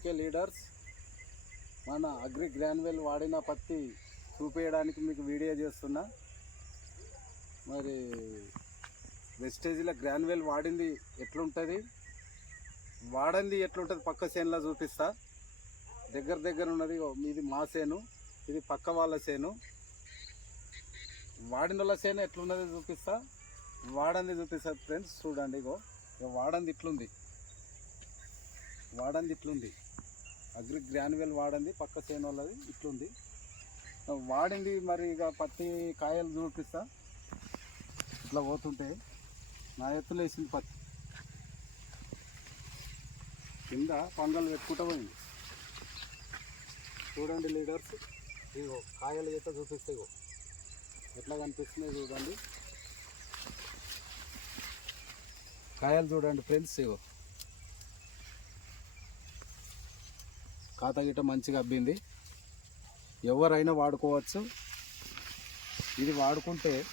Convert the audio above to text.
Okay leaders మన agri గ్రాన్వెల్ వాడిన పత్తి చూపేయడానికి మీకు వీడియో చేస్తున్నా. మరి వెస్టేజ్లో గ్రాన్వెల్ వాడింది ఎట్లుంటుంది? వాడంది ఎట్లుంటుంది? పక్క చేనులో చూపిస్తా. దగ్గర దగ్గర ఉన్నది ఇది మీది మా చేను ఇది పక్క వాళ్ళ చేను. వాడిన వాళ్ళ చేను ఎట్లున్నది చూపిస్తా. వాడంది చూపిస్తా ఫ్రెండ్స్ చూడండి ఇగో ఇక వాడంది ఇట్లుంది. వాడంది ఇట్లుంది. అగ్రి గ్రాన్యువల్ వాడంది పక్క చేను వాళ్ళది ఇట్లుంది. వాడింది మరి ఇక పత్తి కాయలు చూపిస్తా. ఇట్లా పోతుంటే నా ఎత్తులు వేసింది పత్తి. కింద పంగలు పెట్టుకుంటూ పోయింది. చూడండి లీడర్స్ ఇగో కాయలు అయితే చూపిస్తే ఇగో. ఎట్లా కనిపిస్తున్నాయి చూడండి. కాయలు చూడండి ఫ్రెండ్స్ ఇగో. కాత గిట్ట మంచిగా అబ్బింది. ఎవరైనా వాడుకోవచ్చు. ఇది వాడుకుంటే